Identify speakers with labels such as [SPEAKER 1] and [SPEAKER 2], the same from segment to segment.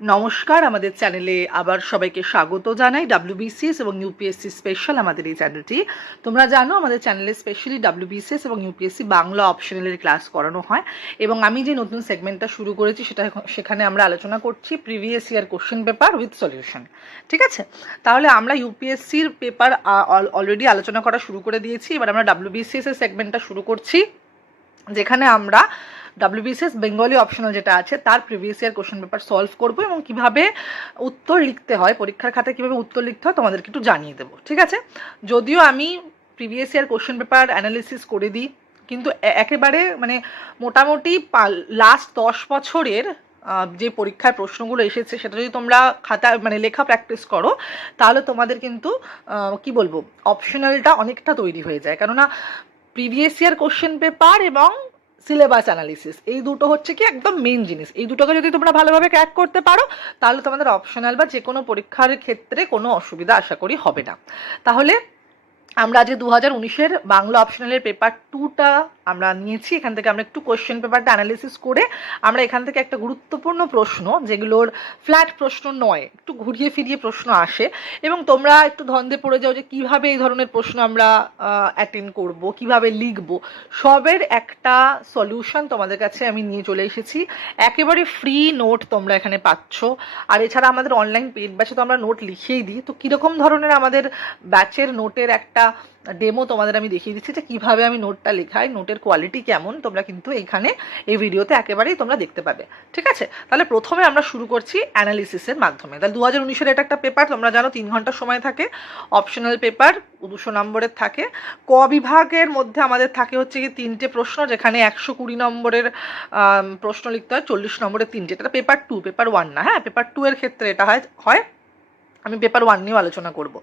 [SPEAKER 1] নমস্কার, আমাদের চ্যানেলে আবার সবাইকে স্বাগত জানাই। ডাব্লিউবিসিএস এবং ইউপিএসসি স্পেশাল আমাদের এই চ্যানেলটি। তোমরা জানো, আমাদের চ্যানেলে স্পেশালি ডাব্লিউবিসিএস এবং ইউপিএসসি বাংলা অপশনালের ক্লাস করানো হয় এবং আমি যে নতুন সেগমেন্টটা শুরু করেছি, সেটা সেখানে আমরা আলোচনা করছি previous year question paper with solution ঠিক আছে? তাহলে আমরা ইউপিএসসির পেপার অলরেডি আলোচনা করা শুরু করে দিয়েছি। এবার আমরা ডাব্লিউবিসিএস এর সেগমেন্টটা শুরু করছি, যেখানে আমরা ডাব্লিউবিসিএস বেঙ্গলি অপশনাল যেটা আছে, তার previous year question paper solve করব এবং কীভাবে উত্তর লিখতে হয়, পরীক্ষার খাতায় কীভাবে উত্তর লিখতে হয় তোমাদেরকে একটু জানিয়ে দেবো, ঠিক আছে? যদিও আমি previous year question paper analysis করে দিই, কিন্তু একেবারে মানে মোটামুটি লাস্ট দশ বছরের যে পরীক্ষার প্রশ্নগুলো এসেছে, সেটা যদি তোমরা খাতা মানে লেখা প্র্যাকটিস করো, তাহলে তোমাদের কিন্তু কি বলব অপশনালটা অনেকটা তৈরি হয়ে যায়। কেননা প্রিভিয়াস ইয়ার কোশ্চেন পেপার এবং সিলেবাস অ্যানালিসিস এই দুটো হচ্ছে কি একদম মেন জিনিস। এই দুটোকে যদি তোমরা ভালোভাবে ক্র্যাক করতে পারো, তাহলে তোমাদের অপশনাল বা যে কোনো পরীক্ষার ক্ষেত্রে কোনো অসুবিধা আশা করি হবে না। তাহলে আমরা আজকে দু হাজার উনিশের বাংলা অপশনালের পেপার টুটা আমরা নিয়েছি, এখান থেকে আমরা একটু কোশ্চেন পেপারটা অ্যানালিসিস করে আমরা এখান থেকে একটা গুরুত্বপূর্ণ প্রশ্ন, যেগুলোর ফ্ল্যাট প্রশ্ন নয়, একটু ঘুরিয়ে ফিরিয়ে প্রশ্ন আসে এবং তোমরা একটু ধন্দে পড়ে যাও যে কীভাবে এই ধরনের প্রশ্ন আমরা অ্যাটেন্ড করব, কীভাবে লিখব। সবের একটা সলিউশন তোমাদের কাছে আমি নিয়ে চলে এসেছি। একেবারে ফ্রি নোট তোমরা এখানে পাচ্ছ। আর এছাড়া আমাদের অনলাইন পেড ব্যাচে তো আমরা নোট লিখেই দিই। তো কীরকম ধরনের আমাদের ব্যাচের নোটের একটা ডেমো তোমাদের আমি দেখিয়ে দিচ্ছি যে কীভাবে আমি নোটটা লেখাই নোটের কোয়ালিটি কেমন, তোমরা কিন্তু এইখানে এই ভিডিওতে একেবারেই তোমরা দেখতে পাবে। ঠিক আছে? তাহলে প্রথমে আমরা শুরু করছি অ্যানালিসিসের মাধ্যমে। তাহলে দু হাজার উনিশের এটা একটা পেপার তোমরা জানো তিন ঘণ্টা সময় থাকে অপশনাল পেপার দুশো নম্বরের থাকে। ক বিভাগের মধ্যে আমাদের থাকে হচ্ছে কি তিনটে প্রশ্ন, যেখানে একশো কুড়ি নম্বরের প্রশ্ন লিখতে হয়, চল্লিশ নম্বরের তিনটে। এটা পেপার টু পেপার ওয়ান না হ্যাঁ? পেপার টু এর ক্ষেত্রে এটা হয় হয় আমি পেপার ওয়ান নিয়েও আলোচনা করব।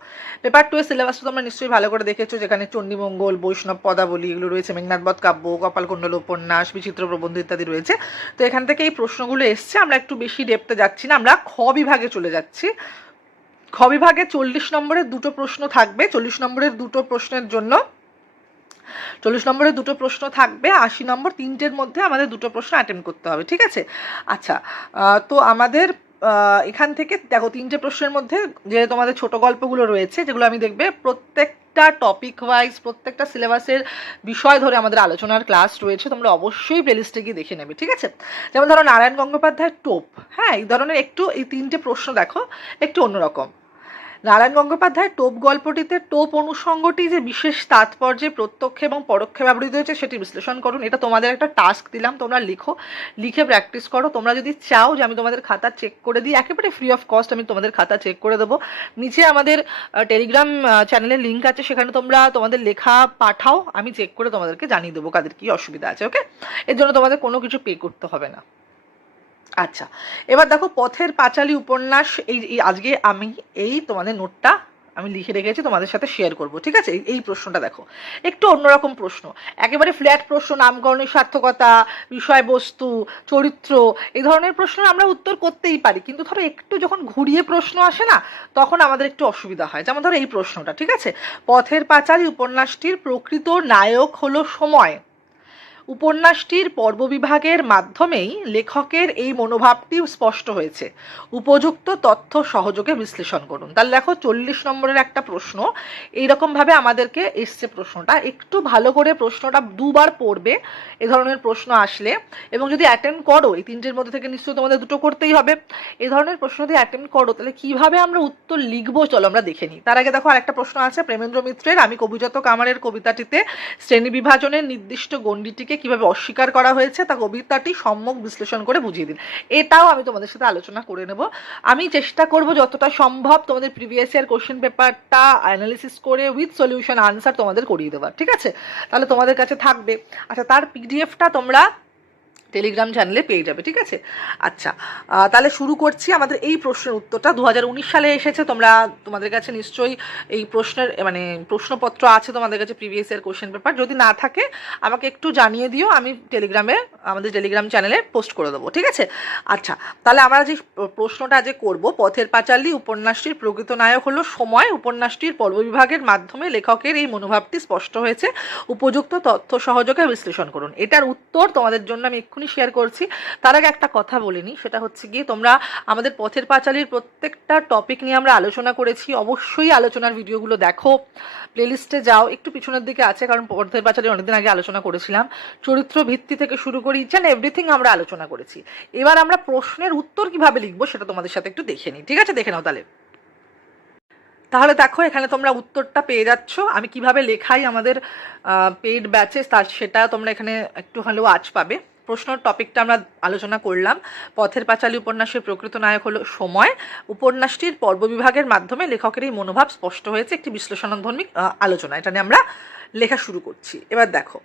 [SPEAKER 1] পেপার টু এর সিলেবাসটা তোমরা নিশ্চয়ই ভালো করে দেখেছ, যেখানে চণ্ডীমঙ্গল বৈষ্ণব পদাবলী এগুলো রয়েছে মেঘনাথবধ কাব্য কপালকুণ্ডল উপন্যাস বিচিত্র প্রবন্ধ ইত্যাদি রয়েছে। তো এখান থেকে এই প্রশ্নগুলো এসছে, আমরা একটু বেশি ডেপতে যাচ্ছি না, আমরা খ বিভাগে চলে যাচ্ছি। খ বিভাগে চল্লিশ নম্বরের দুটো প্রশ্ন থাকবে, চল্লিশ নম্বরের দুটো প্রশ্নের জন্য, চল্লিশ নম্বরের দুটো প্রশ্ন থাকবে, আশি নম্বর তিনটের মধ্যে আমাদের দুটো প্রশ্ন অ্যাটেম্প করতে হবে, ঠিক আছে? আচ্ছা তো আমাদের এখান থেকে দেখো, তিনটে প্রশ্নের মধ্যে যে তোমাদের ছোট গল্পগুলো রয়েছে, যেগুলো আমি দেখবে, প্রত্যেকটা টপিক ওয়াইজ প্রত্যেকটা সিলেবাসের বিষয় ধরে আমাদের আলোচনার ক্লাস রয়েছে, তোমরা অবশ্যই প্লেলিস্টে গিয়ে দেখে নেবে, ঠিক আছে? যেমন ধরো, নারায়ণ গঙ্গোপাধ্যায়ের টোপ হ্যাঁ এই ধরনের একটু, এই তিনটে প্রশ্ন দেখো, একটু অন্যরকম। নারায়ণ গঙ্গোপাধ্যায়ের টোপ গল্পটিতে টোপ অনুষঙ্গটি যে বিশেষ তাৎপর্যে প্রত্যক্ষে এবং পরোক্ষে ব্যবহৃত হয়েছে সেটি বিশ্লেষণ করুন। এটা তোমাদের একটা টাস্ক দিলাম, তোমরা লিখো, লিখে প্র্যাকটিস করো। তোমরা যদি চাও যে আমি তোমাদের খাতা চেক করে দিই, একেবারে ফ্রি অফ কস্ট আমি তোমাদের খাতা চেক করে দেবো। নিচে আমাদের টেলিগ্রাম চ্যানেলের লিঙ্ক আছে, সেখানে তোমরা তোমাদের লেখা পাঠাও, আমি চেক করে তোমাদেরকে জানিয়ে দেবো কাদের কী অসুবিধা আছে ওকে এর জন্য তোমাদের কোনো কিছু পে করতে হবে না। আচ্ছা এবার দেখো পথের পাঁচালী উপন্যাস, এই আজকে আমি এই তোমাদের নোটটা আমি লিখে রেখেছি, তোমাদের সাথে শেয়ার করব, ঠিক আছে? এই প্রশ্নটা দেখো। একটু অন্যরকম প্রশ্ন, একেবারে ফ্ল্যাট প্রশ্ন, নামকরণের সার্থকতা, বিষয়বস্তু, চরিত্র, এই ধরনের প্রশ্ন আমরা উত্তর করতেই পারি, কিন্তু ধরো একটু যখন ঘুরিয়ে প্রশ্ন আসে না, তখন আমাদের একটু অসুবিধা হয়। যেমন ধরো এই প্রশ্নটা, ঠিক আছে? পথের পাঁচালী উপন্যাসটির প্রকৃত নায়ক হলো সময়। উপন্যাসটির পর্ববিভাগের মাধ্যমেই লেখকের এই মনোভাবটি স্পষ্ট হয়েছে। উপযুক্ত তথ্য সহযোগে বিশ্লেষণ করুন। তাহলে দেখো, চল্লিশ নম্বরের একটা প্রশ্ন, এইরকমভাবে আমাদেরকে এসছে প্রশ্নটা। একটু ভালো করে প্রশ্নটা দুবার পড়বে, এ ধরনের প্রশ্ন আসলে। এবং যদি অ্যাটেন্ড করো, এই তিনটের মধ্যে থেকে নিশ্চয়ই তোমাদের দুটো করতেই হবে। এই ধরনের প্রশ্ন যদি অ্যাটেন্ড করো, তাহলে কীভাবে আমরা উত্তর লিখব, চলো আমরা দেখে নিই। তার আগে দেখো, আরেকটা প্রশ্ন আছে। প্রেমেন্দ্র মিত্রের, আমি কবিজাত কামারের কবিতাটিতে শ্রেণি বিভাজনের নির্দিষ্ট গণ্ডিটিকে কীভাবে অস্বীকার করা হয়েছে তা কবিতাটি সম্যক বিশ্লেষণ করে বুঝিয়ে দিন। এটাও আমি তোমাদের সাথে আলোচনা করে নেব। আমি চেষ্টা করব যতটা সম্ভব তোমাদের প্রিভিয়াস ইয়ার কোশ্চেন পেপারটা অ্যানালিসিস করে উইথ সলিউশন আনসার তোমাদের করিয়ে দেওয়ার, ঠিক আছে? তাহলে তোমাদের কাছে থাকবে। আচ্ছা তার পিডিএফটা তোমরা টেলিগ্রাম চ্যানেলে পেয়ে যাবে, ঠিক আছে? আচ্ছা তাহলে শুরু করছি আমাদের এই প্রশ্নের উত্তরটা। দু হাজার উনিশ সালে এসেছে, তোমরা, তোমাদের কাছে নিশ্চয়ই এই প্রশ্নের মানে প্রশ্নপত্র আছে তোমাদের কাছে প্রিভিয়াস ইয়ার কোশ্চেন পেপার যদি না থাকে, আমাকে একটু জানিয়ে দিও, আমি টেলিগ্রামে আমাদের টেলিগ্রাম চ্যানেলে পোস্ট করে দেবো, ঠিক আছে? আচ্ছা তাহলে আমরা যে প্রশ্নটা যে করব, পথের পাঁচালী উপন্যাসটির প্রকৃত নায়ক হলো সময়। উপন্যাসটির পর্ববিভাগের মাধ্যমে লেখকের এই মনোভাবটি স্পষ্ট হয়েছে। উপযুক্ত তথ্য সহযোগে বিশ্লেষণ করুন। এটার উত্তর তোমাদের জন্য আমি এক্ষুনি এখনই শেয়ার করছি। তার আগে একটা কথা বলে নিই, সেটা হচ্ছে গিয়ে তোমরা আমাদের পথের পাঁচালির প্রত্যেকটা টপিক নিয়ে আমরা আলোচনা করেছি, অবশ্যই আলোচনার ভিডিওগুলো দেখো প্লেলিস্টে যাও, একটু পিছনের দিকে আছে, কারণ পথের পাঁচালি অনেকদিন আগে আলোচনা করেছিলাম। চরিত্র ভিত্তি থেকে শুরু করে ইচ এভরিথিং আমরা আলোচনা করেছি। এবার আমরা প্রশ্নের উত্তর কীভাবে লিখব সেটা তোমাদের সাথে একটু দেখে নিই, ঠিক আছে? দেখে নাও তাহলে। তাহলে দেখো, এখানে তোমরা উত্তরটা পেয়ে যাচ্ছ। আমি কীভাবে লেখাই আমাদের পেইড ব্যাচে তার সেটা তোমরা এখানে একটু হলেও আজ পাবে। প্রশ্ন টপিকটা আমরা আলোচনা করলাম। পথের পাঁচালী উপন্যাসের প্রকৃত নায়ক হলো সময়। উপন্যাসটির পর্ব বিভাগের মাধ্যমে লেখকের এই মনোভাব স্পষ্ট হয়েছে একটি বিশ্লেষণাধর্মিক আহ, আলোচনা। এটা নিয়ে আমরা লেখা শুরু করছি। এবার দেখো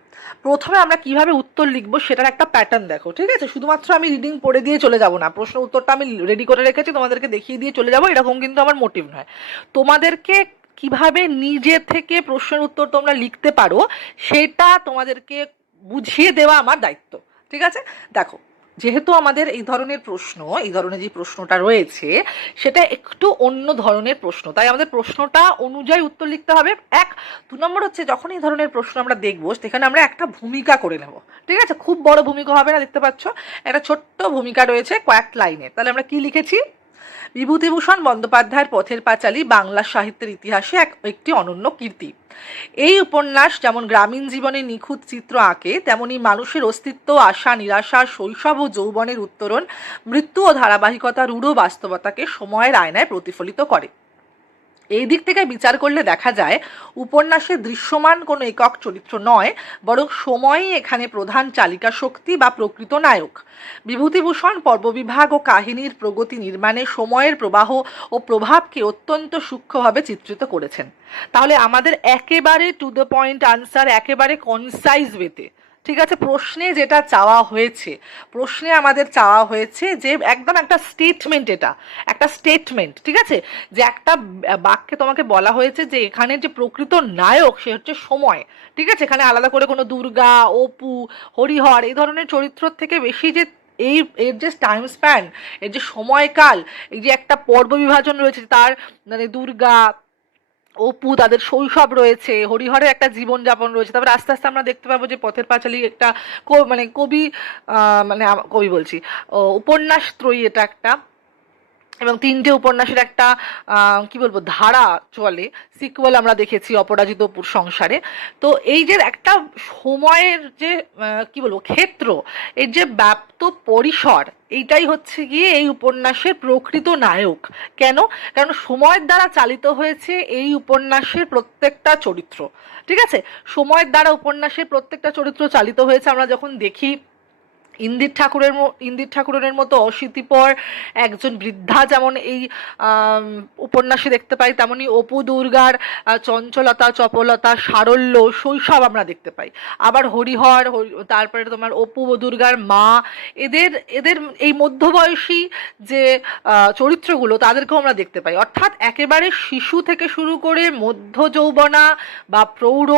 [SPEAKER 1] প্রথমে আমরা কীভাবে উত্তর লিখব সেটার একটা প্যাটার্ন দেখো ঠিক আছে? শুধুমাত্র আমি রিডিং পড়ে দিয়ে চলে যাব না। প্রশ্ন উত্তরটা আমি রেডি করে রেখেছি তোমাদেরকে দেখিয়ে দিয়ে চলে যাব। এরকম কিন্তু আমার মোটিভ নয়। তোমাদেরকে কীভাবে নিজে থেকে প্রশ্নের উত্তর তোমরা লিখতে পারো সেটা তোমাদেরকে বুঝিয়ে দেওয়া আমার দায়িত্ব। ঠিক আছে? দেখো, যেহেতু আমাদের এই ধরনের প্রশ্ন, এই ধরনের যে প্রশ্নটা রয়েছে, সেটা একটু অন্য ধরনের প্রশ্ন। তাই আমাদের প্রশ্নটা অনুযায়ী উত্তর লিখতে হবে। এক, দু নম্বর হচ্ছে যখন এই ধরনের প্রশ্ন আমরা দেখব, সেখানে আমরা একটা ভূমিকা করে নেব। ঠিক আছে? খুব বড় ভূমিকা হবে না, দেখতে পাচ্ছ? একটা ছোট্ট ভূমিকা রয়েছে কয়েক লাইনে তাহলে আমরা কি লিখেছি? বিভূতিভূষণ বন্দ্যোপাধ্যায়ের পথের পাঁচালী বাংলা সাহিত্যের ইতিহাসে এক, একটি অনন্য কীর্তি। এই উপন্যাস যেমন গ্রামীণ জীবনে নিখুঁত চিত্র আঁকে, তেমনি মানুষের অস্তিত্ব, আশা, নিরাশা, শৈশব ও যৌবনের উত্তরণ, মৃত্যু ও ধারাবাহিকতা রূঢ় বাস্তবতাকে সময়ের আয়নায় প্রতিফলিত করে। এই দিক থেকে বিচার করলে দেখা যায় উপন্যাসে দৃশ্যমান কোনো একক চরিত্র নয়, বরং সময়ই এখানে প্রধান চালিকা শক্তি বা প্রকৃত নায়ক। বিভূতিভূষণ, পর্ববিভাগ ও কাহিনীর প্রগতি নির্মাণে সময়ের প্রবাহ ও প্রভাবকে অত্যন্ত সূক্ষ্মভাবে চিত্রিত করেছেন। তাহলে আমাদের একেবারে টু দ্য পয়েন্ট আনসার একেবারে কনসাইজ ওয়েতে ঠিক আছে, প্রশ্নে যেটা চাওয়া হয়েছে, প্রশ্নে আমাদের চাওয়া হয়েছে যে একদম একটা স্টেটমেন্ট এটা, একটা স্টেটমেন্ট ঠিক আছে? যে একটা বাক্যে তোমাকে বলা হয়েছে যে এখানে যে প্রকৃত নায়ক সে হচ্ছে সময়, ঠিক আছে? এখানে আলাদা করে কোনো দুর্গা, অপু, হরিহর, এই ধরনের চরিত্র থেকে বেশি যে এই, এর যে টাইম স্প্যান এর যে সময়কাল, এই যে একটা পর্ব বিভাজন রয়েছে, তার মানে দুর্গা অপু, তাদের শৈশব রয়েছে, হরিহরের একটা জীবনযাপন রয়েছে। তারপর আস্তে আস্তে আমরা দেখতে পাবো যে পথের পাঁচালী একটা মানে কবি মানে কবি বলছি উপন্যাস ত্রয়ী এটা একটা। এবং তিনটে উপন্যাসের একটা কি বলব, ধারা চলে। সিকুয়েল আমরা দেখেছি, অপরাজিত অপুর সংসারে। তো এই যে একটা সময়ের যে কি বলব, ক্ষেত্র, এর যে ব্যাপ্ত পরিসর, এইটাই হচ্ছে গিয়ে এই উপন্যাসের প্রকৃত নায়ক। কেন? কারণ সময়ের দ্বারা চালিত হয়েছে এই উপন্যাসের প্রত্যেকটা চরিত্র। ঠিক আছে? সময়ের দ্বারা উপন্যাসের প্রত্যেকটা চরিত্র চালিত হয়েছে, আমরা যখন দেখি ইন্দির ঠাকুরের ইন্দির ঠাকুরের মতো অশীতিপর একজন বৃদ্ধা যেমন এই উপন্যাসে দেখতে পাই, তেমনি অপু দুর্গার চঞ্চলতা, চপলতা, সারল্য, শৈশব আমরা দেখতে পাই। আবার হরিহর তারপরে তোমার অপু দুর্গার মা, এদের এদের এই মধ্যবয়সী যে চরিত্রগুলো তাদেরকেও আমরা দেখতে পাই। অর্থাৎ একেবারে শিশু থেকে শুরু করে মধ্য যৌবনা বা প্রৌঢ়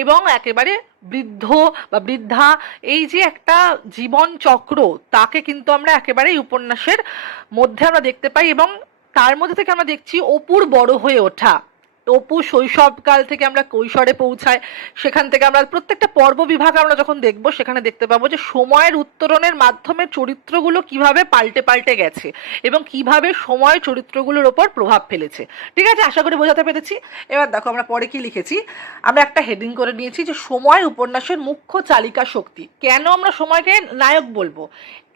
[SPEAKER 1] এবং একেবারে বৃদ্ধ বা বৃদ্ধা, এই যে একটা জীবন চক্র, তাকে কিন্তু আমরা একেবারে এই উপন্যাসের মধ্যে আমরা দেখতে পাই এবং তার মধ্যে থেকে আমরা দেখছি অপুর বড় হয়ে ওঠা। অপু শৈশবকাল থেকে আমরা কৈশোরে পৌঁছায় সেখান থেকে আমরা প্রত্যেকটা পর্ব বিভাগ আমরা যখন দেখব, সেখানে দেখতে পাবো যে সময়ের উত্তরণের মাধ্যমে চরিত্রগুলো কীভাবে পাল্টে পাল্টে গেছে এবং কীভাবে সময় চরিত্রগুলোর ওপর প্রভাব ফেলেছে। ঠিক আছে? আশা করি বোঝাতে পেরেছি। এবার দেখো আমরা পরে কি লিখেছি? আমরা একটা হেডিং করে নিয়েছি যে সময় উপন্যাসের মুখ্য চালিকা শক্তি। কেন আমরা সময়কে নায়ক বলব?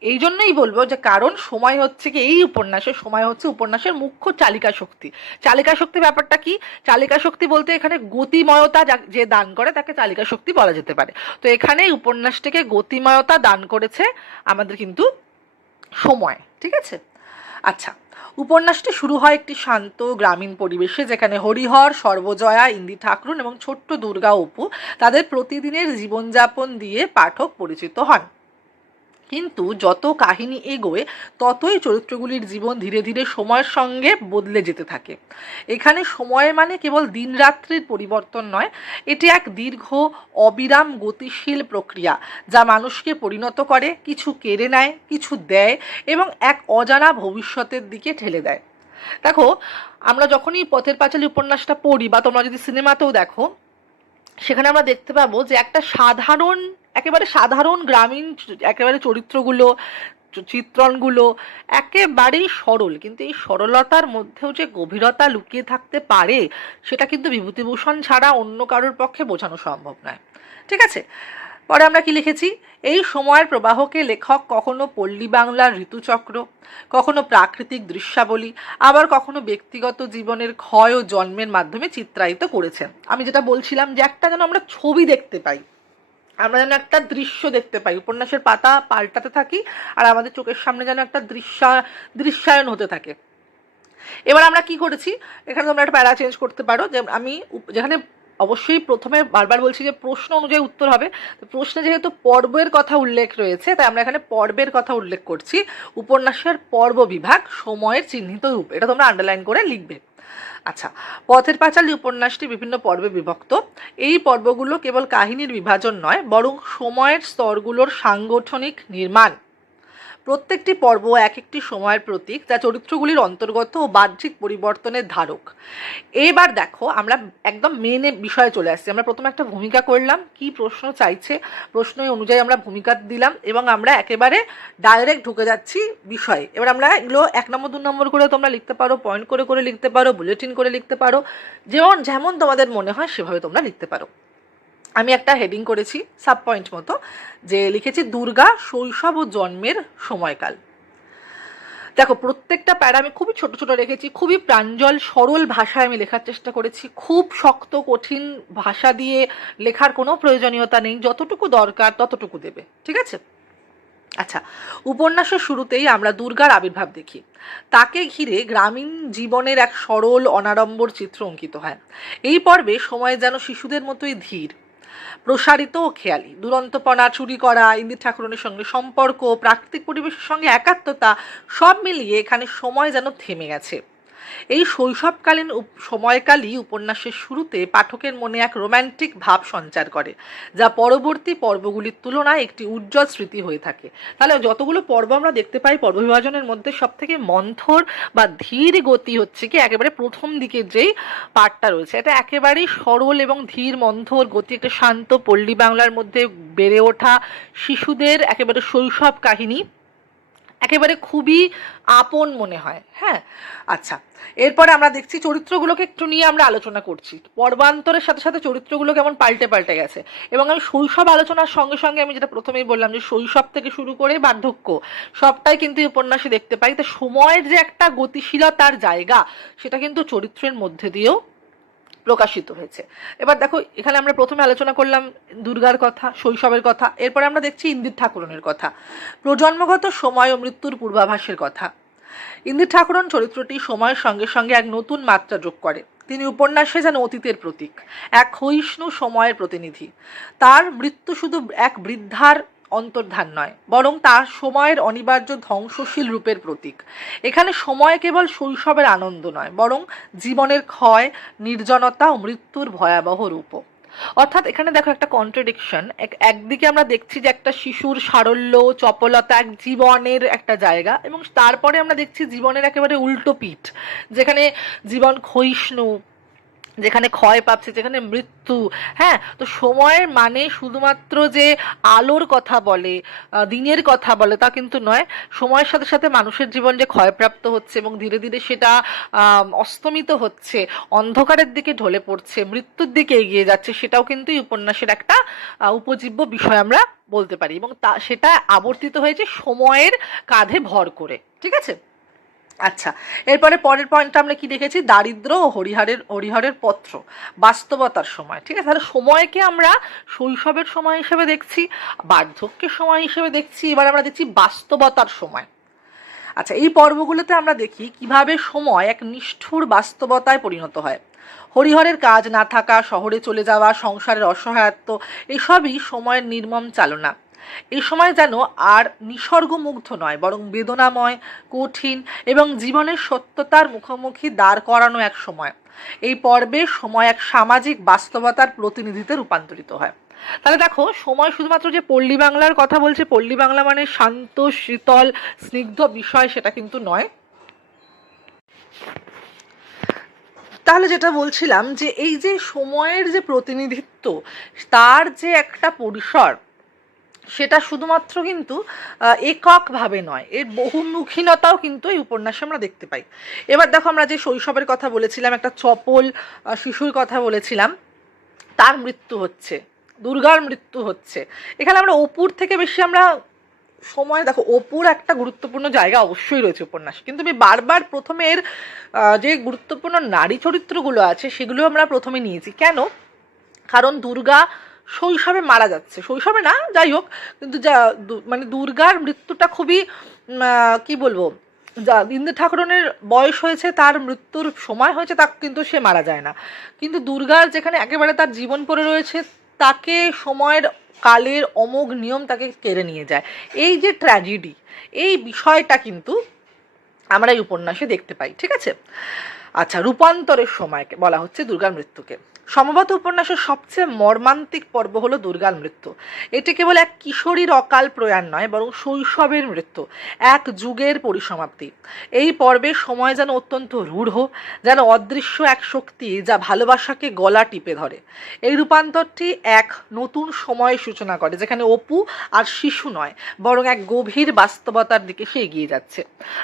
[SPEAKER 1] এই জন্যই বলব যে কারণ সময় হচ্ছে কি, এই উপন্যাসের সময় হচ্ছে উপন্যাসের মুখ্য চালিকা শক্তি। চালিকা শক্তি ব্যাপারটা কি? চালিকা শক্তি বলতে এখানে গতিময়তা যা- দান করে, তাকে চালিকা শক্তি বলা যেতে পারে। তো এখানে উপন্যাসটিকে গতিময়তা দান করেছে আমাদের কিন্তু সময়, ঠিক আছে? আচ্ছা উপন্যাসটি শুরু হয় একটি শান্ত গ্রামীণ পরিবেশে যেখানে হরিহর, সর্বজয়া, ইন্দি ঠাকুরন এবং ছোট্ট দুর্গা অপু তাদের প্রতিদিনের জীবনযাপন দিয়ে পাঠক পরিচিত হন। কিন্তু যত কাহিনী এগোয়, ততই চরিত্রগুলির জীবন ধীরে ধীরে সময়ের সঙ্গে বদলে যেতে থাকে। এখানে সময় মানে কেবল দিনরাত্রির পরিবর্তন নয়, এটি এক দীর্ঘ, অবিরাম গতিশীল প্রক্রিয়া, যা মানুষকে পরিণত করে, কিছু কেড়ে নেয়, কিছু দেয় এবং এক অজানা ভবিষ্যতের দিকে ঠেলে দেয়। দেখো, আমরা যখনই পথের পাঁচালী উপন্যাসটা পড়ি বা তোমরা যদি সিনেমাতেও দেখো, সেখানে আমরা দেখতে পাবো যে একটা সাধারণ একেবারে সাধারণ গ্রামীণ একেবারে চরিত্রগুলো চিত্রণগুলো একেবারেই সরল। কিন্তু এই সরলতার মধ্যেও যে গভীরতা লুকিয়ে থাকতে পারে, সেটা কিন্তু বিভূতিভূষণ ছাড়া অন্য কারোর পক্ষে বোঝানো সম্ভব নয়। ঠিক আছে? পরে আমরা কি লিখেছি? এই সময়ের প্রবাহকে লেখক কখনো পল্লী বাংলার ঋতুচক্র, কখনো প্রাকৃতিক দৃশ্যাবলী, আবার কখনো ব্যক্তিগত জীবনের ক্ষয় ও জন্মের মাধ্যমে চিত্রায়িত করেছেন। আমি যেটা বলছিলাম যে একটা যেন আমরা ছবি দেখতে পাই। আমরা যেন একটা দৃশ্য দেখতে পাই। উপন্যাসের পাতা পাল্টাতে থাকি আর আমাদের চোখের সামনে যেন একটা দৃশ্যা, দৃশ্যায়ন হতে থাকে। এবার আমরা কি করেছি? এখানে তোমরা একটা প্যারা চেঞ্জ করতে পারো। যে আমি যেখানে অবশ্যই প্রথমে বারবার বলছি যে প্রশ্ন অনুযায়ী উত্তর হবে। তো প্রশ্নে যেহেতু পর্বের কথা উল্লেখ রয়েছে, তাই আমরা এখানে পর্বের কথা উল্লেখ করছি। উপন্যাসের পর্ব বিভাগ সময়ের চিহ্নিত রূপ। এটা তোমরা আন্ডারলাইন করে লিখবে। আচ্ছা পথের পাঁচালী উপন্যাসটি বিভিন্ন পর্বে বিভক্ত। এই পর্বগুলো কেবল কাহিনীর বিভাজন নয়, বরং সময়ের স্তরগুলোর সাংগঠনিক নির্মাণ। প্রত্যেকটি পর্ব এক একটি সময়ের প্রতীক, যা চরিত্রগুলির অন্তর্গত ও বাহ্যিক পরিবর্তনের ধারক। এবার দেখো, আমরা একদম মেনে বিষয়ে চলে আসছি। আমরা প্রথমে একটা ভূমিকা করলাম, কি প্রশ্ন চাইছে, প্রশ্ন অনুযায়ী আমরা ভূমিকা দিলাম এবং আমরা একেবারে ডাইরেক্ট ঢুকে যাচ্ছি বিষয়ে। এবার আমরা এগুলো এক নম্বর, দু নম্বর করে তোমরা লিখতে পারো পয়েন্ট করে করে লিখতে পারো বুলেটিন করে লিখতে পারো, যেমন যেমন তোমাদের মনে হয় সেভাবে তোমরা লিখতে পারো। আমি একটা হেডিং করেছি সাব পয়েন্ট মতো, যে লিখেছি, দুর্গা শৈশব ও জন্মের সময়কাল। দেখো, প্রত্যেকটা প্যারা আমি খুবই ছোট ছোট রেখেছি, খুবই প্রাঞ্জল, সরল ভাষায় আমি লেখার চেষ্টা করেছি, খুব শক্ত, কঠিন ভাষা দিয়ে লেখার কোনো প্রয়োজনীয়তা নেই, যতটুকু দরকার ততটুকু দেবে, ঠিক আছে? আচ্ছা উপন্যাসের শুরুতেই আমরা দুর্গার আবির্ভাব দেখি। তাকে ঘিরে গ্রামীণ জীবনের এক সরল, অনাড়ম্বর চিত্র অঙ্কিত হয়। এই পর্বে সময় যেন শিশুদের মতোই ধীর। প্রসারিত ও খেয়ালি। দুরন্তপনা, চুরি করা, ইন্দির ঠাকুরনের সঙ্গে সম্পর্ক, প্রাকৃতিক পরিবেশের সঙ্গে একাত্মতা, সব মিলিয়ে এখানে সময় যেন থেমে গেছে। এই শৈশবকালীন সময়কালই উপন্যাসের শুরুতে পাঠকের মনে এক রোম্যান্টিক ভাব সঞ্চার করে, যা পরবর্তী পর্বগুলির তুলনায় একটি উজ্জ্বল স্মৃতি হয়ে থাকে। তাহলে যতগুলো পর্ব আমরা দেখতে পাই, পর্ব বিভাজনের মধ্যে সব থেকে মন্থর বা ধীর গতি হচ্ছে কি, একেবারে প্রথম দিকের যেই পার্টটা রয়েছে, এটা একেবারেই সরল এবং ধীর মন্থর গতি, একটা শান্ত পল্লী বাংলার মধ্যে বেড়ে ওঠা শিশুদের একেবারে শৈশব কাহিনী। একেবারে খুবই আপন মনে হয় হ্যাঁ? আচ্ছা এরপরে আমরা দেখছি চরিত্রগুলোকে একটু নিয়ে আমরা আলোচনা করছি। পর্বান্তরের সাথে সাথে চরিত্রগুলো কেমন পাল্টে পাল্টে গেছে। এবং আমি শৈশব আলোচনার সঙ্গে সঙ্গে আমি যেটা প্রথমেই বললাম যে শৈশব থেকে শুরু করে বার্ধক্য, সবটাই কিন্তু উপন্যাসে দেখতে পাই। তো সময়ের যে একটা গতিশীলতার জায়গা, সেটা কিন্তু চরিত্রের মধ্যে দিয়েও প্রকাশিত হয়েছে। এবার দেখো, এখানে আমরা প্রথমে আলোচনা করলাম দুর্গার কথা, শৈশবের কথা, এরপরে আমরা দেখছি ইন্দির ঠাকুরনের কথা। প্রজন্মগত সময় ও মৃত্যুর পূর্বাভাসের কথা। ইন্দির ঠাকুরন চরিত্রটি সময়ের সঙ্গে সঙ্গে এক নতুন মাত্রা যোগ করে। তিনি উপন্যাসে যেন অতীতের প্রতীক, এক ক্ষয়িষ্ণু সময়ের প্রতিনিধি। তার মৃত্যু শুধু এক বৃদ্ধার অন্তর্ধান নয়, বরং তার সময়ের অনিবার্য ধ্বংসশীল রূপের প্রতীক। এখানে সময় কেবল শৈশবের আনন্দ নয়, বরং জীবনের ক্ষয়, নির্জনতা ও মৃত্যুর ভয়াবহ রূপও। অর্থাৎ এখানে দেখো একটা কন্ট্রাডিকশন একদিকে আমরা দেখছি যে একটা শিশুর সারল্য, চপলতা এক জীবনের একটা জায়গা, এবং তারপরে আমরা দেখছি জীবনের একেবারে উল্টো পিঠ, যেখানে জীবন ক্ষয়িষ্ণু যেখানে ক্ষয় পাচ্ছে, যেখানে মৃত্যু। হ্যাঁ তো সময়ের মানে শুধুমাত্র যে আলোর কথা বলে দিনের কথা বলে, তা কিন্তু নয়। সময়ের সাথে সাথে মানুষের জীবন যে ক্ষয়প্রাপ্ত হচ্ছে এবং ধীরে ধীরে সেটা অস্তমিত হচ্ছে, অন্ধকারের দিকে ঢলে পড়ছে, মৃত্যুর দিকে এগিয়ে যাচ্ছে, সেটাও কিন্তু এই উপন্যাসের একটা উপজীব্য বিষয় আমরা বলতে পারি। এবং তা, সেটা আবর্তিত হয়েছে সময়ের কাঁধে ভর করে। ঠিক আছে? আচ্ছা এরপরে পরের পয়েন্টটা আমরা কি দেখেছি? দারিদ্র ও হরিহরের হরিহরের পত্র, বাস্তবতার সময়, ঠিক আছে? তাহলে সময়কে আমরা শৈশবের সময় হিসেবে দেখছি, বার্ধক্যের সময় হিসেবে দেখছি, এবার আমরা দেখছি বাস্তবতার সময়। আচ্ছা এই পর্বগুলোতে আমরা দেখি কীভাবে সময় এক নিষ্ঠুর বাস্তবতায় পরিণত হয়। হরিহরের কাজ না থাকা, শহরে চলে যাওয়া, সংসারের অসহায়ত্ব, এসবই সময়ের নির্মম চালনা। এই সময় যেন আর নিসর্গমুগ্ধ নয়, বরং বেদনাময়, কঠিন এবং জীবনের সত্যতার মুখোমুখি দাঁড় করানো এক সময়। এই পর্বে সময় এক সামাজিক বাস্তবতার প্রতিনিধিতে রূপান্তরিত হয়। তাহলে দেখো, সময় শুধুমাত্র যে পল্লী বাংলার কথা বলছে, পল্লী বাংলা মানে শান্ত, শীতল, স্নিগ্ধ বিষয় সেটা কিন্তু নয়। তাহলে যেটা বলছিলাম যে এই যে সময়ের যে প্রতিনিধিত্ব, তার যে একটা পরিসর সেটা শুধুমাত্র কিন্তু এককভাবে নয়। এর বহুমুখীনতাও কিন্তু এই উপন্যাসে আমরা দেখতে পাই। এবার দেখো আমরা যে শৈশবের কথা বলেছিলাম, একটা চপল শিশুর কথা বলেছিলাম, তার মৃত্যু হচ্ছে, দুর্গার মৃত্যু হচ্ছে। এখানে আমরা অপুর থেকে বেশি আমরা সময়, দেখো, অপুর একটা গুরুত্বপূর্ণ জায়গা অবশ্যই রয়েছে উপন্যাসে। কিন্তু আমি বারবার প্রথমে এর যে গুরুত্বপূর্ণ নারী চরিত্রগুলো আছে, সেগুলো আমরা প্রথমে নিয়েছি। কেন? কারণ দুর্গা শৈশবে মারা যাচ্ছে। শৈশবে না, যাই হোক, কিন্তু যা মানে দুর্গার মৃত্যুটা খুবই কি বলব, যা ইন্দ্র ঠাকুরনের বয়স হয়েছে, তার মৃত্যুর সময় হয়েছে, তা কিন্তু সে মারা যায় না। কিন্তু দুর্গার যেখানে একেবারে তার জীবন পড়ে রয়েছে, তাকে সময়ের কালের অমোঘ নিয়ম তাকে কেড়ে নিয়ে যায়। এই যে ট্র্যাজেডি এই বিষয়টা কিন্তু আমরা এই উপন্যাসে দেখতে পাই, ঠিক আছে? আচ্ছা রূপান্তরের সময়কে বলা হচ্ছে দুর্গার মৃত্যুকে। সম্ভবত উপন্যাসের সবচেয়ে মর্মান্তিক পর্ব হলো দুর্গার মৃত্যু। এটি কেবল এক কিশোরীর অকাল প্রয়াণ নয়, বরং শৈশবের মৃত্যু, এক যুগের পরিসমাপ্তি। এই পর্বে সময় যেন অত্যন্ত রূঢ়, যেন অদৃশ্য এক শক্তি যা ভালোবাসাকে গলা টিপে ধরে। এই রূপান্তরটি এক নতুন সময়ের সূচনা করে, যেখানে অপু আর শিশু নয়, বরং এক গভীর বাস্তবতার দিকে সে এগিয়ে যাচ্ছে।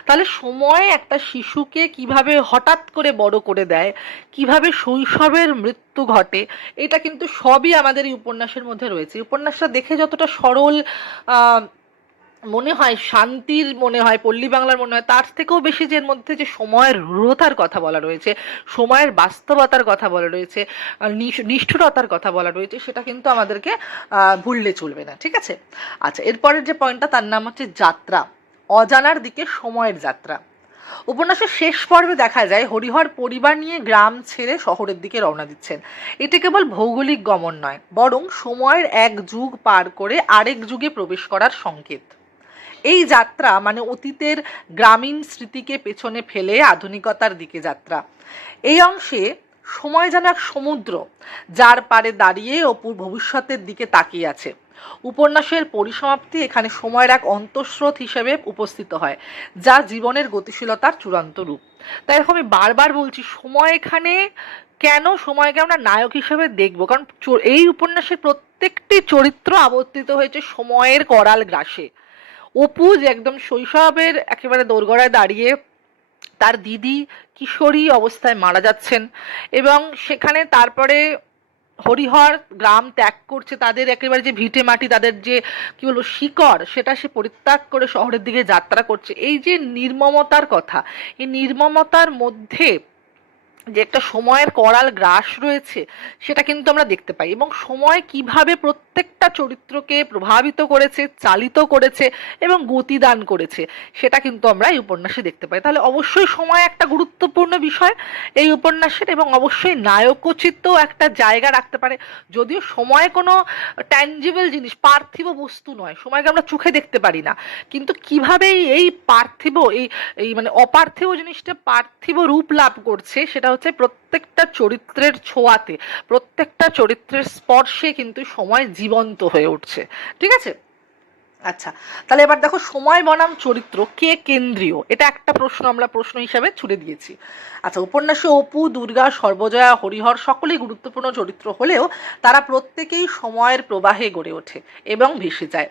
[SPEAKER 1] তাহলে সময় একটা শিশুকে কীভাবে হঠাৎ করে বড় করে দেয়, কীভাবে শৈশবের মৃত্যু ঘটে, এটা কিন্তু সবই আমাদের এই উপন্যাসের মধ্যে রয়েছে। উপন্যাসটা দেখে যতটা সরল মনে হয়, শান্তির মনে হয়, পল্লী বাংলার মনে হয়, তার থেকেও বেশি যে এর মধ্যে যে সময়ের রূঢ়তার কথা বলা রয়েছে, সময়ের বাস্তবতার কথা বলা রয়েছে নিষ্ঠুরতার কথা বলা রয়েছে, সেটা কিন্তু আমাদেরকে ভুললে চলবে না, ঠিক আছে? আচ্ছা এরপরের যে পয়েন্টটা তার নাম হচ্ছে যাত্রা। অজানার দিকে সময়ের যাত্রা। উপন্যাসের শেষ পর্বে দেখা যায় হরিহর পরিবার নিয়ে গ্রাম ছেড়ে শহরের দিকে রওনা দিচ্ছেন। এটি কেবল ভৌগোলিক গমন নয়, বরং সময়ের এক যুগ পার করে আরেক যুগে প্রবেশ করার সংকেত। এই যাত্রা মানে অতীতের গ্রামীণ স্মৃতিকে পেছনে ফেলে আধুনিকতার দিকে যাত্রা। এই অংশে সময় যেন এক সমুদ্র, যার পারে দাঁড়িয়ে অপুর ভবিষ্যতের দিকে তাকিয়ে আছে। উপন্যাসের পরিসমাপ্তি এখানে সময়ের এক অন্তঃস্রোত হিসেবে উপস্থিত হয়, যা জীবনের গতিশীলতার চূড়ান্ত রূপ। তাই এরকম আমি বারবার বলছি, সময় এখানে কেন সময়কে আমরা নায়ক হিসেবে দেখব? কারণ এই উপন্যাসের প্রত্যেকটি চরিত্র আবর্তিত হয়েছে সময়ের করাল গ্রাসে। অপু যে একদম শৈশবের একেবারে দোরগড়ায় দাঁড়িয়ে তার দিদি কিশোরী অবস্থায় মারা যাচ্ছেন এবং সেখানে তারপরে হরিহর গ্রাম ত্যাগ করছে, তাদের একেবারে যে ভিটে মাটি, তাদের যে কি বলব, শিকড়, সেটা সে পরিত্যাগ করে শহরের দিকে যাত্রা করছে। এই যে নির্মমতার কথা, এই নির্মমতার মধ্যে যে একটা সময়ের করাল গ্রাস রয়েছে, সেটা কিন্তু আমরা দেখতে পাই। এবং সময় কীভাবে প্রত্যেকটা চরিত্রকে প্রভাবিত করেছে, চালিত করেছে এবং গতিদান করেছে, সেটা কিন্তু আমরা এই উপন্যাসে দেখতে পাই। তাহলে অবশ্যই সময় একটা গুরুত্বপূর্ণ বিষয় এই উপন্যাসের এবং অবশ্যই নায়কোচিতও একটা জায়গা রাখতে পারে। যদিও সময় কোনো ট্যাঞ্জিবল জিনিস, পার্থিব বস্তু নয়, সময়কে আমরা চোখে দেখতে পারি না। কিন্তু কীভাবে এই পার্থিব, এই এই মানে অপার্থিব জিনিসটা পার্থিব রূপ লাভ করছে, সেটা হচ্ছে প্রত্যেকটা চরিত্রের ছোঁয়াতে, প্রত্যেকটা চরিত্রের স্পর্শে কিন্তু সময় জীবন্ত হয়ে উঠছে। ঠিক আছে? আচ্ছা তাহলে এবার দেখো সময় বনাম চরিত্র কে কেন্দ্রীয়? এটা একটা প্রশ্ন, আমরা প্রশ্ন হিসাবে ছুড়ে দিয়েছি। আচ্ছা উপন্যাসে অপু, দুর্গা, সর্বজয়া, হরিহর সকলেই গুরুত্বপূর্ণ চরিত্র হলেও তারা প্রত্যেকেই সময়ের প্রবাহে গড়ে ওঠে এবং ভেসে যায়।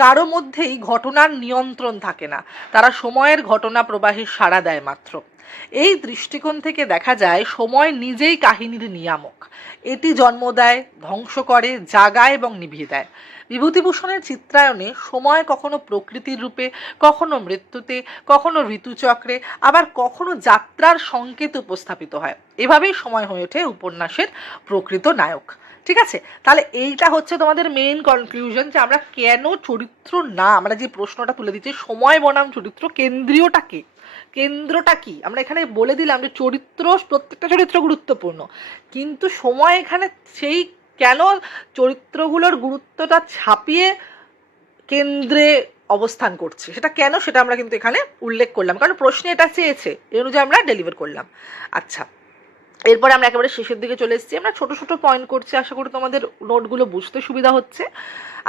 [SPEAKER 1] কারও মধ্যেই ঘটনার নিয়ন্ত্রণ থাকে না, তারা সময়ের ঘটনা প্রবাহে সাড়া দেয় মাত্র। এই দৃষ্টিকোণ থেকে দেখা যায় সময় নিজেই কাহিনীর নিয়ামক। এটি জন্ম দেয়, ধ্বংস করে, জাগায় এবং নিভিয়ে দেয়। বিভূতিভূষণের চিত্রায়নে সময় কখনো প্রকৃতির রূপে, কখনো মৃত্যুতে, কখনো ঋতুচক্রে, আবার কখনো যাত্রার সংকেত উপস্থাপিত হয়। এভাবেই সময় হয়ে ওঠে উপন্যাসের প্রকৃত নায়ক। ঠিক আছে? তাহলে এইটা হচ্ছে তোমাদের মেইন কনক্লুশন যে আমরা কেন চরিত্র না, আমরা যে প্রশ্নটা তুলে দিচ্ছি, সময় বনাম চরিত্র কেন্দ্রীয়টা কি? কেন্দ্রটা কি? আমরা এখানে বলে দিলাম যে চরিত্র, প্রত্যেকটা চরিত্র গুরুত্বপূর্ণ। কিন্তু সময় এখানে সেই কেন চরিত্রগুলোর গুরুত্বটা ছাপিয়ে কেন্দ্রে অবস্থান করছে? সেটা কেন সেটা আমরা কিন্তু এখানে উল্লেখ করলাম। কারণ প্রশ্নে এটা চেয়েছে, এই অনুযায়ী আমরা ডেলিভার করলাম। আচ্ছা এরপরে আমরা একেবারে শেষের দিকে চলে এসেছি। আমরা ছোট ছোট পয়েন্ট করছি। আশা করি তোমাদের নোটগুলো বুঝতে সুবিধা হচ্ছে।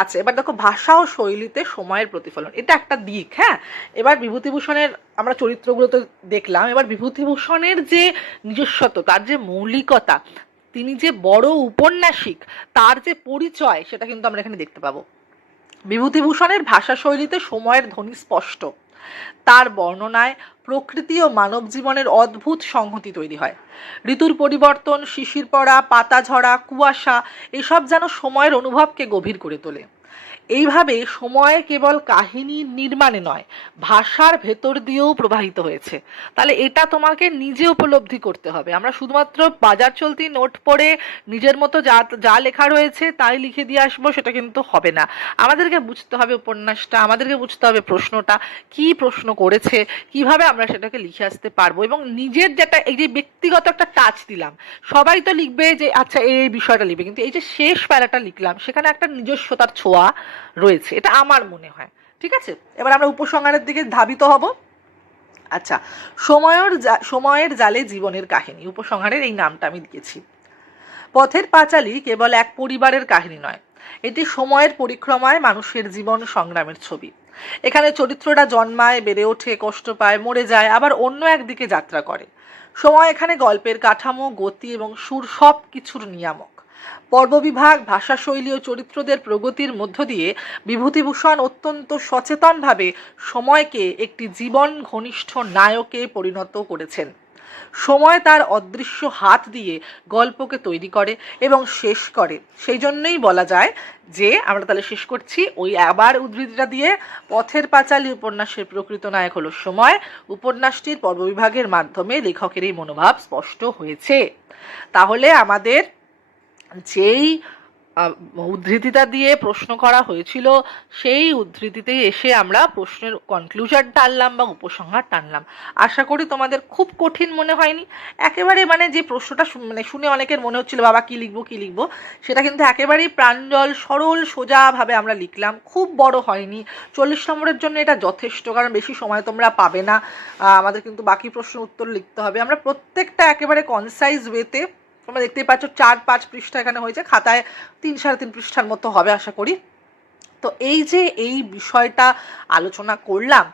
[SPEAKER 1] আচ্ছা এবার দেখো ভাষা ও শৈলীতে সময়ের প্রতিফলন। এটা একটা দিক হ্যাঁ? এবার বিভূতিভূষণের আমরা চরিত্রগুলো তো দেখলাম। এবার বিভূতিভূষণের যে নিজস্বত্ব তার যে মৌলিকতা, তিনি যে বড় উপন্যাসিক, তার যে পরিচয়, সেটা কিন্তু আমরা এখানে দেখতে পাবো। বিভূতিভূষণের ভাষা শৈলীতে সময়ের ধ্বনি স্পষ্ট। তার বর্ণনায় প্রকৃতি ও মানব জীবনের অদ্ভুত সংহতি তৈরি হয়। ঋতুর পরিবর্তন, শিশির পড়া, পাতা ঝরা, কুয়াশা, এসব যেন সময়ের অনুভবকে গভীর করে তোলে। এইভাবে সময় কেবল কাহিনীর নির্মাণে নয়, ভাষার ভেতর দিয়েও প্রবাহিত হয়েছে। তাহলে এটা তোমাকে নিজে উপলব্ধি করতে হবে। আমরা শুধুমাত্র বাজার চলতি নোট পড়ে নিজের মতো যা যা লেখা রয়েছে তাই লিখে দিয়ে আসব, সেটা কিন্তু হবে না। আমাদেরকে বুঝতে হবে উপন্যাসটা, আমাদেরকে বুঝতে হবে প্রশ্নটা, কি প্রশ্ন করেছে, কীভাবে আমরা সেটাকে লিখে আসতে পারব এবং নিজের যেটা এই যে ব্যক্তিগত একটা টাচ দিলাম, সবাই তো লিখবে যে আচ্ছা এই বিষয়টা লিখবে। কিন্তু এই যে শেষ প্যারাটা লিখলাম, সেখানে একটা নিজস্বতার ছোঁয়া রয়েছে। এটা আমার মনে হয়। ঠিক আছে? এবার আমরা উপসংহারের দিকে ধাবিত হব। আচ্ছা সময়ের সময়ের জালে জীবনের কাহিনী। উপসংহারের এই নামটা আমি দিয়েছি পথের পাঁচালী কেবল এক পরিবারের কাহিনী নয়। এটি সময়ের পরিক্রমায় মানুষের জীবন সংগ্রামের ছবি। এখানে চরিত্রটা জন্মায়, বেড়ে ওঠে, কষ্ট পায়, মরে যায়, আবার অন্য একদিকে যাত্রা করে। সময় এখানে গল্পের কাঠামো, গতি এবং সুর সব কিছুর নিয়ামক। পর্ববিভাগ ভাষাশৈলী ও চরিত্রদের প্রগতির মধ্য দিয়ে বিভূতিভূষণ অত্যন্ত সচেতনভাবে সময়কে একটি জীবন ঘনিষ্ঠ নায়কে পরিণত করেছেন। সময় তার অদৃশ্য হাত দিয়ে গল্পকে তৈরি করে এবং শেষ করে। সেই জন্যই বলা যায় যে, আমরা তাহলে শেষ করছি, ওই আবার উদ্ধৃতিটা দিয়ে পথের পাঁচালী উপন্যাসের প্রকৃত নায়ক হলো সময়। উপন্যাসটির পর্ববিভাগের মাধ্যমে লেখকের এই মনোভাব স্পষ্ট হয়েছে। তাহলে আমাদের যেই উদ্ধৃতিটা দিয়ে প্রশ্ন করা হয়েছিল, সেই উদ্ধৃতিতেই এসে আমরা প্রশ্নের কনক্লুশন টানলাম বা উপসংহার টানলাম। আশা করি তোমাদের খুব কঠিন মনে হয়নি। একেবারে মানে যে প্রশ্নটা মানে শুনে অনেকের মনে হচ্ছিল, বাবা, কি লিখব কি লিখব? সেটা কিন্তু একেবারেই প্রাঞ্জল সরল, সোজাভাবে আমরা লিখলাম। খুব বড় হয়নি। চল্লিশ নম্বরের জন্য এটা যথেষ্ট, কারণ বেশি সময় তোমরা পাবে না। আমাদের কিন্তু বাকি প্রশ্নের উত্তর লিখতে হবে। আমরা প্রত্যেকটা একেবারে কনসাইজ ওয়েতে তোমরা দেখতেই পাচ্ছ চার পাঁচ পৃষ্ঠা এখানে হয়েছে, খাতায় তিন সাড়ে তিন পৃষ্ঠার মতো হবে, আশা করি। তো এই যে এই বিষয়টা আলোচনা করলাম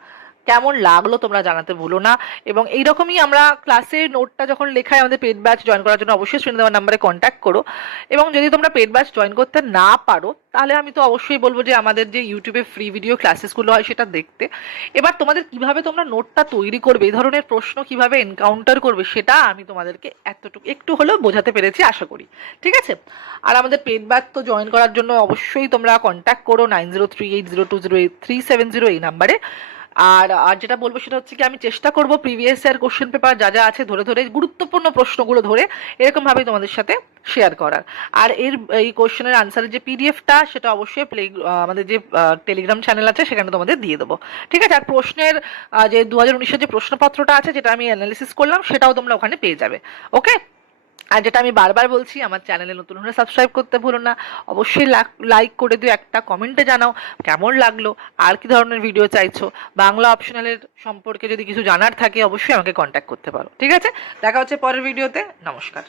[SPEAKER 1] কেমন লাগল তোমরা জানাতে ভুলো না। এবং এইরকমই আমরা ক্লাসে নোটটা যখন লেখায় আমাদের পেড ব্যাচ জয়েন করার জন্য অবশ্যই স্ক্রিনে দেওয়ার নাম্বারে কন্ট্যাক্ট করো। এবং যদি তোমরা পেড ব্যাচ জয়েন করতে না পারো, তাহলে আমি তো অবশ্যই বলব যে আমাদের যে ইউটিউবে ফ্রি ভিডিও ক্লাসেসগুলো হয় সেটা দেখতে। এবার তোমাদের কীভাবে তোমরা নোটটা তৈরি করবে, এই ধরনের প্রশ্ন কীভাবে এনকাউন্টার করবে সেটা আমি তোমাদেরকে এতটুকু, একটু হলেও বোঝাতে পেরেছি, আশা করি। ঠিক আছে? আর আমাদের পেড ব্যাচ তো জয়েন করার জন্য অবশ্যই তোমরা কন্ট্যাক্ট করো nine zero three eight zero two zero eight three seven zero এই নাম্বারে আর আর যেটা বলব সেটা হচ্ছে কি, আমি চেষ্টা করব প্রিভিয়াস ইয়ার কোশ্চেন পেপার যা যা আছে ধরে ধরে গুরুত্বপূর্ণ প্রশ্নগুলো ধরে এরকম ভাবেই তোমাদের সাথে শেয়ার করার। আর এর, এই কোশ্চেনের আনসারের যে পিডিএফটা সেটা অবশ্যই প্লে আমাদের যে টেলিগ্রাম চ্যানেল আছে, সেখানে তোমাদের দিয়ে দেবো। ঠিক আছে? আর প্রশ্নের যে দু হাজার উনিশের যে প্রশ্নপত্রটা আছে, যেটা আমি অ্যানালিসিস করলাম, সেটাও তোমরা ওখানে পেয়ে যাবে। ওকে আর যেটা আমি বারবার বলছি, আমার চ্যানেলে নতুন হলে সাবস্ক্রাইব করতে ভুলো না। অবশ্যই লাইক করে দিও, একটা কমেন্টে জানাও কেমন লাগল, আর কি ধরনের ভিডিও চাইছো। বাংলা অপশনালের সম্পর্কে যদি কিছু জানার থাকে, অবশ্যই আমাকে কন্ট্যাক্ট করতে পারো। ঠিক আছে? দেখা হচ্ছে পরের ভিডিওতে নমস্কার।